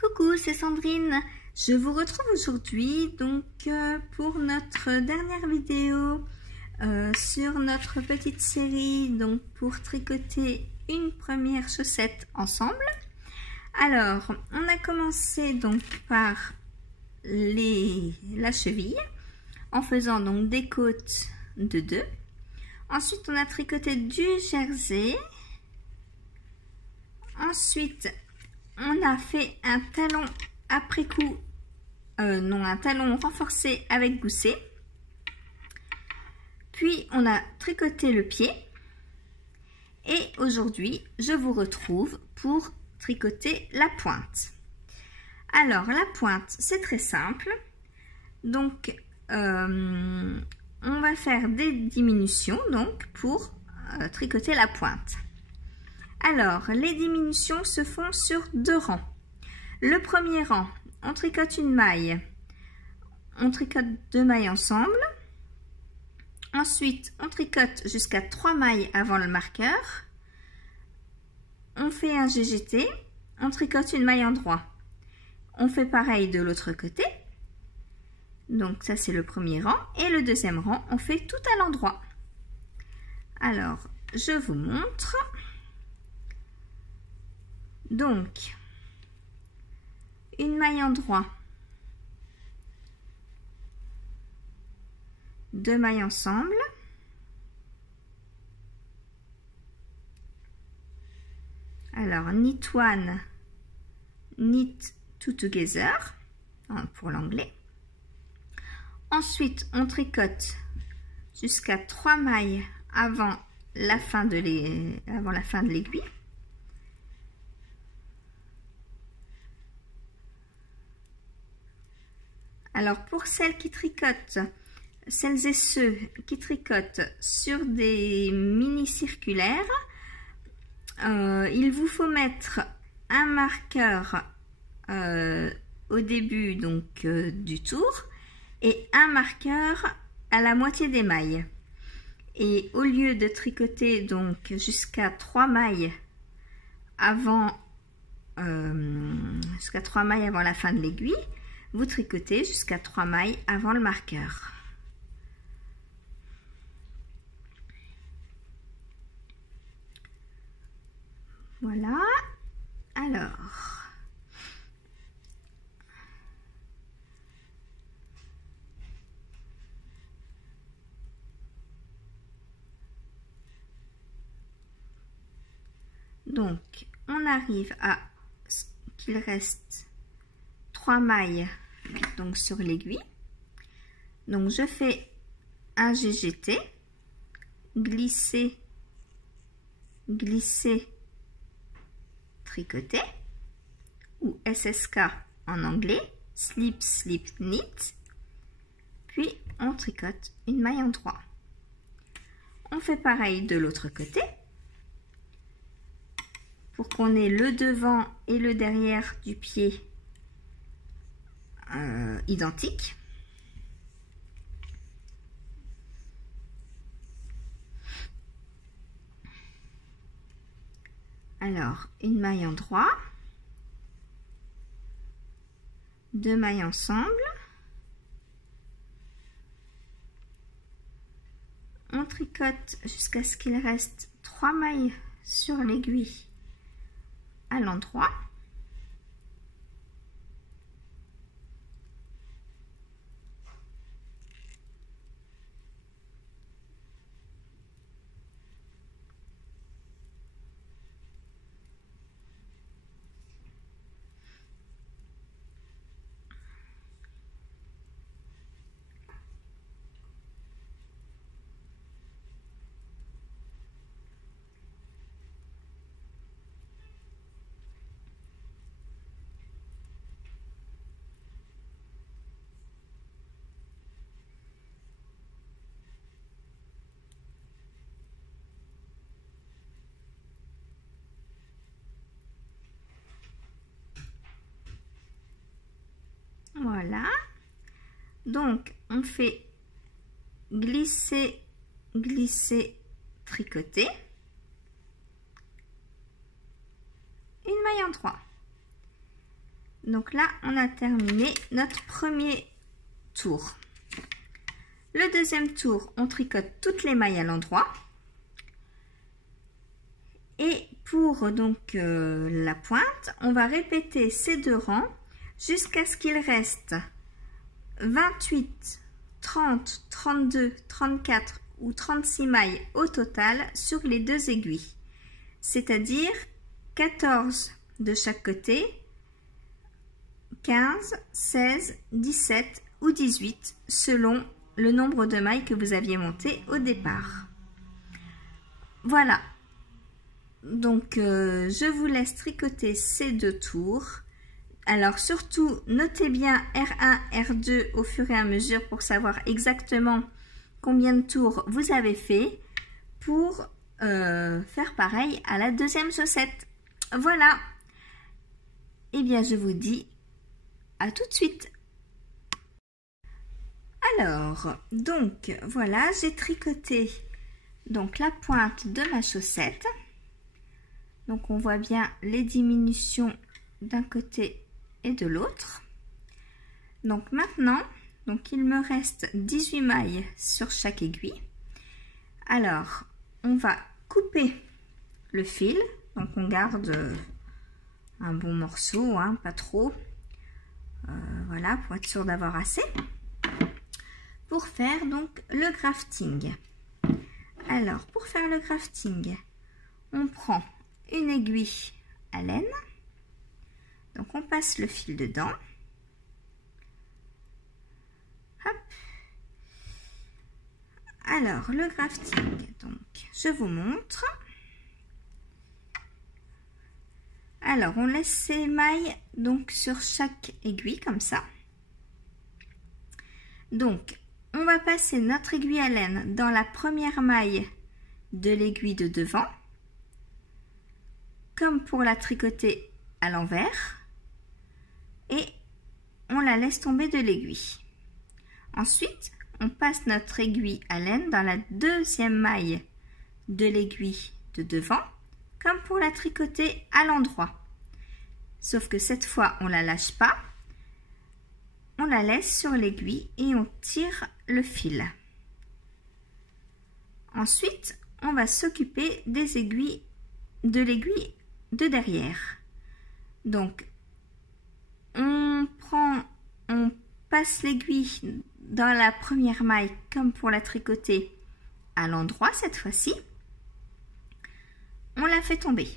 Coucou, c'est Sandrine. Je vous retrouve aujourd'hui pour notre dernière vidéo sur notre petite série pour tricoter une première chaussette ensemble. Alors, on a commencé par la cheville en faisant des côtes de 2. Ensuite, on a tricoté du jersey. Ensuite, on a fait un talon après coup, un talon renforcé avec gousset. Puis, on a tricoté le pied. Et aujourd'hui, je vous retrouve pour tricoter la pointe. Alors, la pointe, c'est très simple. Donc, on va faire des diminutions pour tricoter la pointe. Alors, les diminutions se font sur 2 rangs. Le premier rang, on tricote une maille. On tricote 2 mailles ensemble. Ensuite, on tricote jusqu'à 3 mailles avant le marqueur. On fait un GGT. On tricote une maille en droit. On fait pareil de l'autre côté. Donc, ça, c'est le premier rang. Et le deuxième rang, on fait tout à l'endroit. Alors, je vous montre. Donc, une maille en droit, 2 mailles ensemble, alors knit one, knit two together pour l'anglais. Ensuite, on tricote jusqu'à 3 mailles avant la fin de l'aiguille. Alors, pour celles et ceux qui tricotent sur des mini circulaires, il vous faut mettre un marqueur au début du tour et un marqueur à la moitié des mailles. Et au lieu de tricoter jusqu'à 3 mailles avant la fin de l'aiguille, vous tricotez jusqu'à 3 mailles avant le marqueur. Voilà. Alors, on arrive à ce qu'il reste 3 mailles sur l'aiguille. Donc, je fais un GGT, glisser, glisser, tricoter, ou SSK en anglais, slip, slip, knit. Puis, on tricote une maille en droit. On fait pareil de l'autre côté pour qu'on ait le devant et le derrière du pied identiques. Alors, une maille en droit, 2 mailles ensemble, on tricote jusqu'à ce qu'il reste 3 mailles sur l'aiguille à l'endroit. Voilà. Donc, on fait glisser, glisser, tricoter. Une maille en 3. Donc là, on a terminé notre premier tour. Le deuxième tour, on tricote toutes les mailles à l'endroit. Et pour donc la pointe, on va répéter ces 2 rangs jusqu'à ce qu'il reste 28, 30, 32, 34 ou 36 mailles au total sur les 2 aiguilles. C'est-à-dire 14 de chaque côté, 15, 16, 17 ou 18 selon le nombre de mailles que vous aviez monté au départ. Voilà. Donc, je vous laisse tricoter ces 2 tours. Alors, surtout, notez bien R1, R2 au fur et à mesure pour savoir exactement combien de tours vous avez fait pour faire pareil à la deuxième chaussette. Voilà. Eh bien, je vous dis à tout de suite. Alors, donc, voilà, j'ai tricoté donc la pointe de ma chaussette. Donc, on voit bien les diminutions d'un côté et de l'autre. Donc, maintenant, donc, il me reste 18 mailles sur chaque aiguille. Alors, on va couper le fil. Donc, on garde un bon morceau, hein, pas trop. Voilà, pour être sûr d'avoir assez. Pour faire donc le grafting. Alors, pour faire le grafting, on prend une aiguille à laine. Donc, on passe le fil dedans. Hop. Alors, le grafting, donc, je vous montre. Alors, on laisse ces mailles donc sur chaque aiguille, comme ça. Donc, on va passer notre aiguille à laine dans la première maille de l'aiguille de devant, comme pour la tricoter à l'envers, et on la laisse tomber de l'aiguille. Ensuite, on passe notre aiguille à laine dans la deuxième maille de l'aiguille de devant, comme pour la tricoter à l'endroit. Sauf que cette fois, on ne la lâche pas, on la laisse sur l'aiguille et on tire le fil. Ensuite, on va s'occuper des aiguilles de l'aiguille de derrière. Donc, on passe l'aiguille dans la première maille comme pour la tricoter à l'endroit cette fois-ci. On la fait tomber.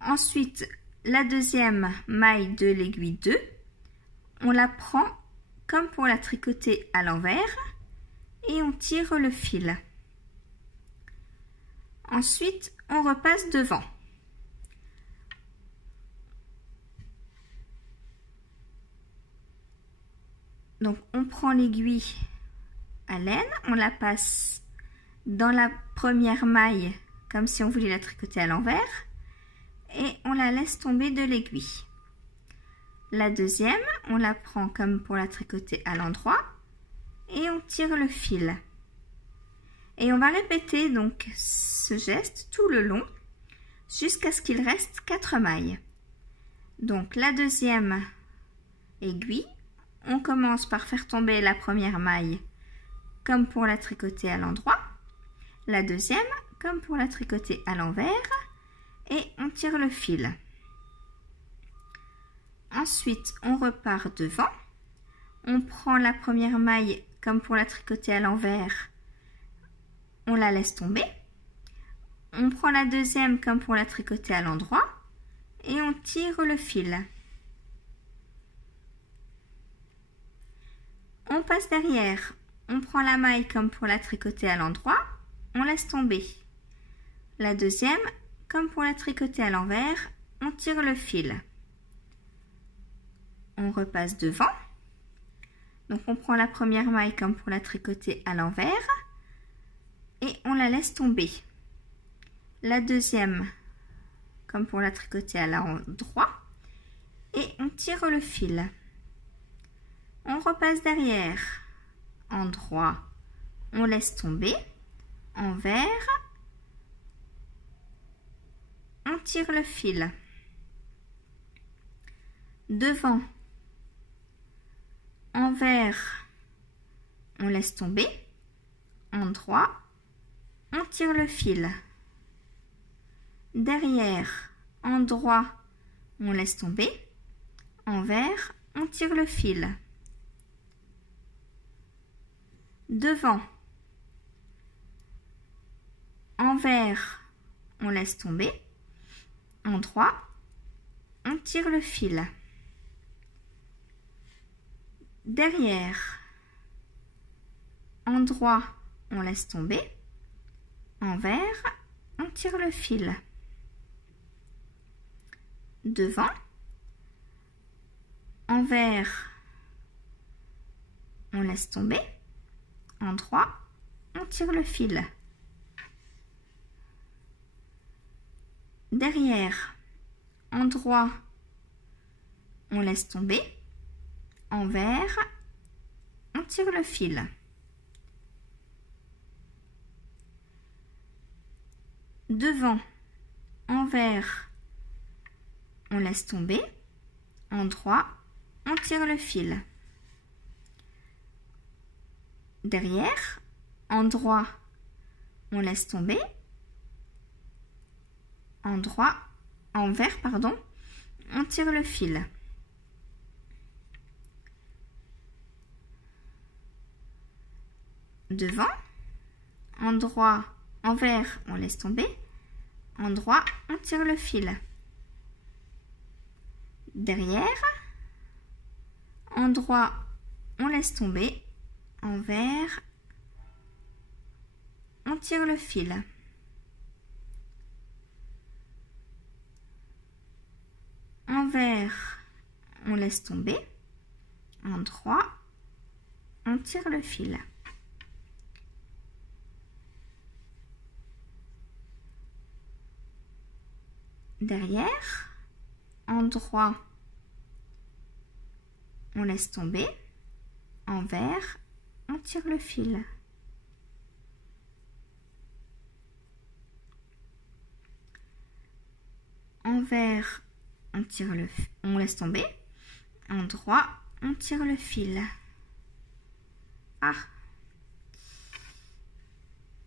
Ensuite, la deuxième maille de l'aiguille 2, on la prend comme pour la tricoter à l'envers et on tire le fil. Ensuite, on repasse devant. Donc, on prend l'aiguille à laine, on la passe dans la première maille comme si on voulait la tricoter à l'envers et on la laisse tomber de l'aiguille. La deuxième, on la prend comme pour la tricoter à l'endroit et on tire le fil. Et on va répéter donc ce geste tout le long jusqu'à ce qu'il reste 4 mailles. Donc la deuxième aiguille, on commence par faire tomber la première maille comme pour la tricoter à l'endroit, la deuxième comme pour la tricoter à l'envers et on tire le fil. Ensuite, on repart devant, on prend la première maille comme pour la tricoter à l'envers, on la laisse tomber, on prend la deuxième comme pour la tricoter à l'endroit et on tire le fil. On passe derrière, on prend la maille comme pour la tricoter à l'endroit, on laisse tomber. La deuxième, comme pour la tricoter à l'envers, on tire le fil. On repasse devant. Donc on prend la première maille comme pour la tricoter à l'envers et on la laisse tomber. La deuxième, comme pour la tricoter à l'endroit et on tire le fil. On repasse derrière, endroit, on laisse tomber, envers, on tire le fil. devant, envers, on laisse tomber, endroit, on tire le fil, derrière, endroit, on laisse tomber, envers, on tire le fil, devant, envers, on laisse tomber, endroit, on tire le fil, derrière, endroit, on laisse tomber, envers, on tire le fil, devant, envers, on laisse tomber, endroit, on tire le fil, derrière, endroit, on laisse tomber, envers, on tire le fil, devant, envers, on laisse tomber, endroit, on tire le fil, derrière, endroit, on laisse tomber, endroit, envers, pardon, on tire le fil, devant, endroit, envers, on laisse tomber, endroit, on tire le fil, derrière, endroit, on laisse tomber, envers, on tire le fil, envers, on laisse tomber, endroit, on tire le fil, derrière, endroit, on laisse tomber, envers, on tire le fil, envers, on laisse tomber, endroit, on tire le fil. Ah,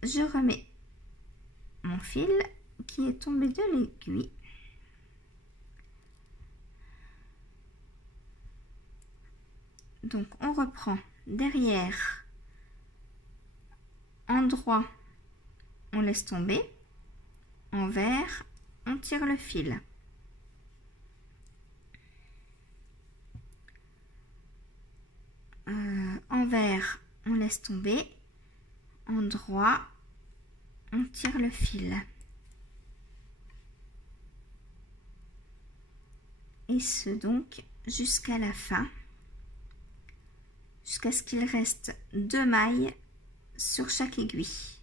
je remets mon fil qui est tombé de l'aiguille. Donc on reprend derrière, endroit, on laisse tomber, envers, on tire le fil, envers, on laisse tomber, endroit, on tire le fil, et ce donc jusqu'à la fin, jusqu'à ce qu'il reste 2 mailles sur chaque aiguille.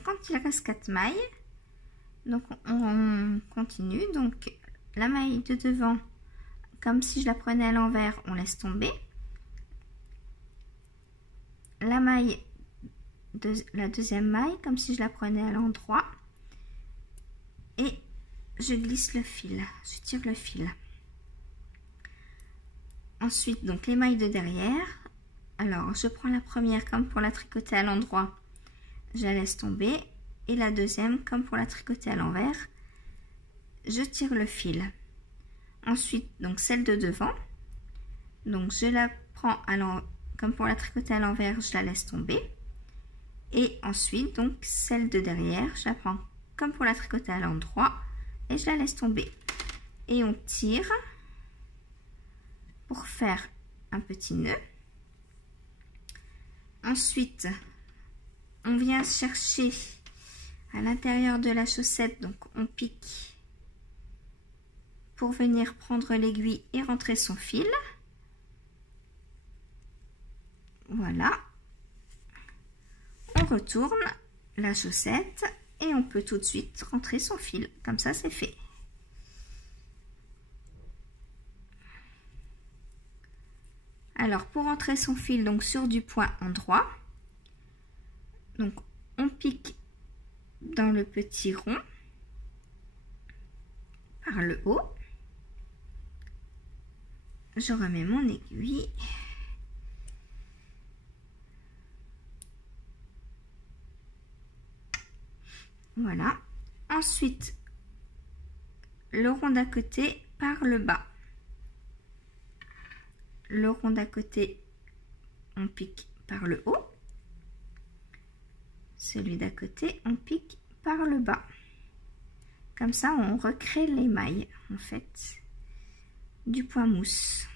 Donc quand il reste 4 mailles, donc on continue. Donc la maille de devant, comme si je la prenais à l'envers, on laisse tomber. La maille de la deuxième maille, comme si je la prenais à l'endroit, et je glisse le fil, je tire le fil. Ensuite, donc les mailles de derrière, alors je prends la première comme pour la tricoter à l'endroit, je la laisse tomber, et la deuxième comme pour la tricoter à l'envers, je tire le fil. Ensuite, donc celle de devant, donc je la prends comme pour la tricoter à l'envers, je la laisse tomber. Et ensuite, donc celle de derrière, je la prends comme pour la tricoter à l'endroit et je la laisse tomber. Et on tire pour faire un petit nœud. Ensuite, on vient chercher à l'intérieur de la chaussette, donc on pique pour venir prendre l'aiguille et rentrer son fil. Voilà. On retourne la chaussette et on peut tout de suite rentrer son fil. Comme ça, c'est fait. Alors, pour rentrer son fil donc sur du point endroit, donc on pique dans le petit rond par le haut. Je remets mon aiguille. Voilà. Ensuite, le rond d'à côté par le bas. Le rond d'à côté, on pique par le haut. Celui d'à côté, on pique par le bas. Comme ça, on recrée les mailles, en fait, du point mousse.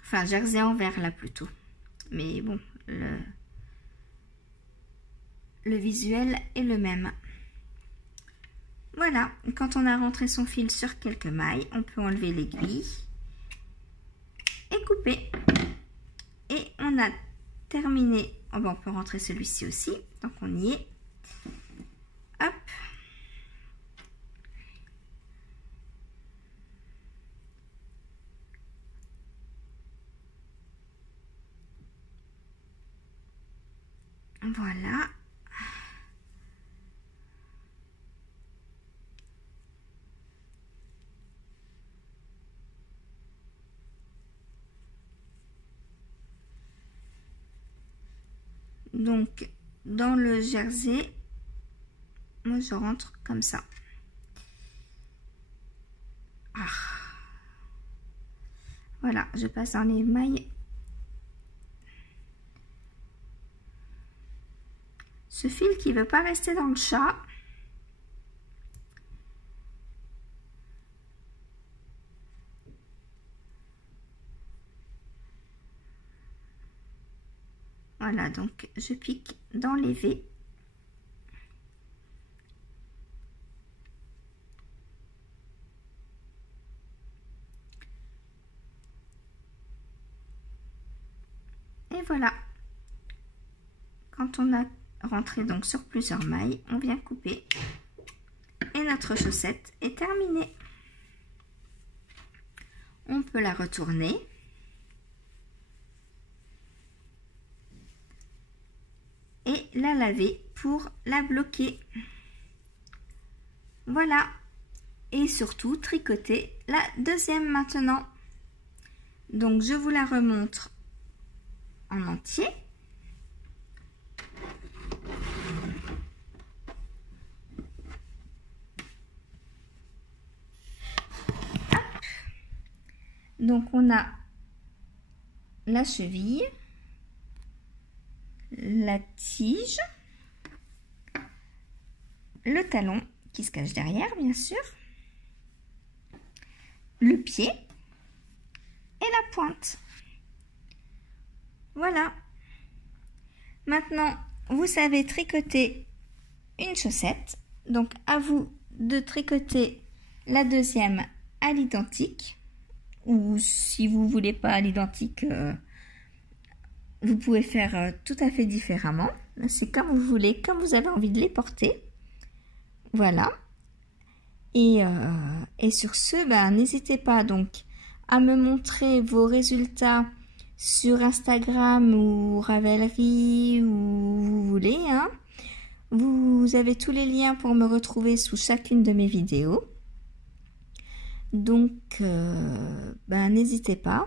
Enfin, jersey envers là plutôt. Mais bon, le visuel est le même. Voilà, quand on a rentré son fil sur quelques mailles, on peut enlever l'aiguille et couper. Et on a terminé. Oh ben, on peut rentrer celui-ci aussi, donc on y est. Hop. Voilà. Donc, dans le jersey, moi je rentre comme ça. Ah. Voilà, je passe dans les mailles. Ce fil qui ne veut pas rester dans le chat. Voilà, donc je pique dans les V. Et voilà. Quand on a rentré donc sur plusieurs mailles, on vient couper. Et notre chaussette est terminée. On peut la retourner. Et la laver pour la bloquer. Voilà. Et surtout tricoter la deuxième maintenant. Donc je vous la remontre en entier. Hop. Donc on a la cheville, la tige, le talon qui se cache derrière bien sûr, le pied et la pointe. Voilà. Maintenant, vous savez tricoter une chaussette. Donc, à vous de tricoter la deuxième à l'identique. Ou si vous voulez pas à l'identique, vous pouvez faire tout à fait différemment. C'est comme vous voulez, comme vous avez envie de les porter. Voilà. Et sur ce, n'hésitez pas donc à me montrer vos résultats sur Instagram ou Ravelry ou vous voulez. Hein. Vous avez tous les liens pour me retrouver sous chacune de mes vidéos. Donc, n'hésitez pas.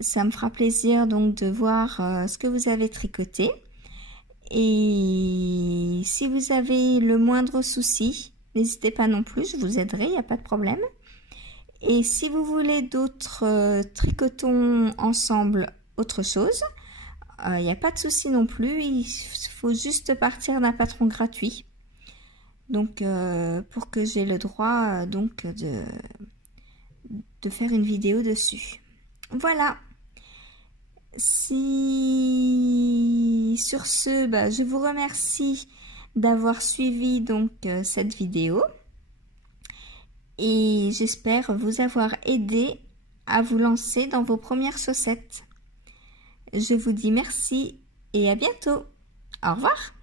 Ça me fera plaisir donc de voir ce que vous avez tricoté. Et si vous avez le moindre souci, n'hésitez pas non plus, je vous aiderai, il n'y a pas de problème. Et si vous voulez d'autres tricotons ensemble autre chose, il n'y a pas de souci non plus, il faut juste partir d'un patron gratuit. Donc pour que j'ai le droit donc de faire une vidéo dessus. Voilà. Sur ce, je vous remercie d'avoir suivi donc cette vidéo et j'espère vous avoir aidé à vous lancer dans vos premières chaussettes. Je vous dis merci et à bientôt. Au revoir.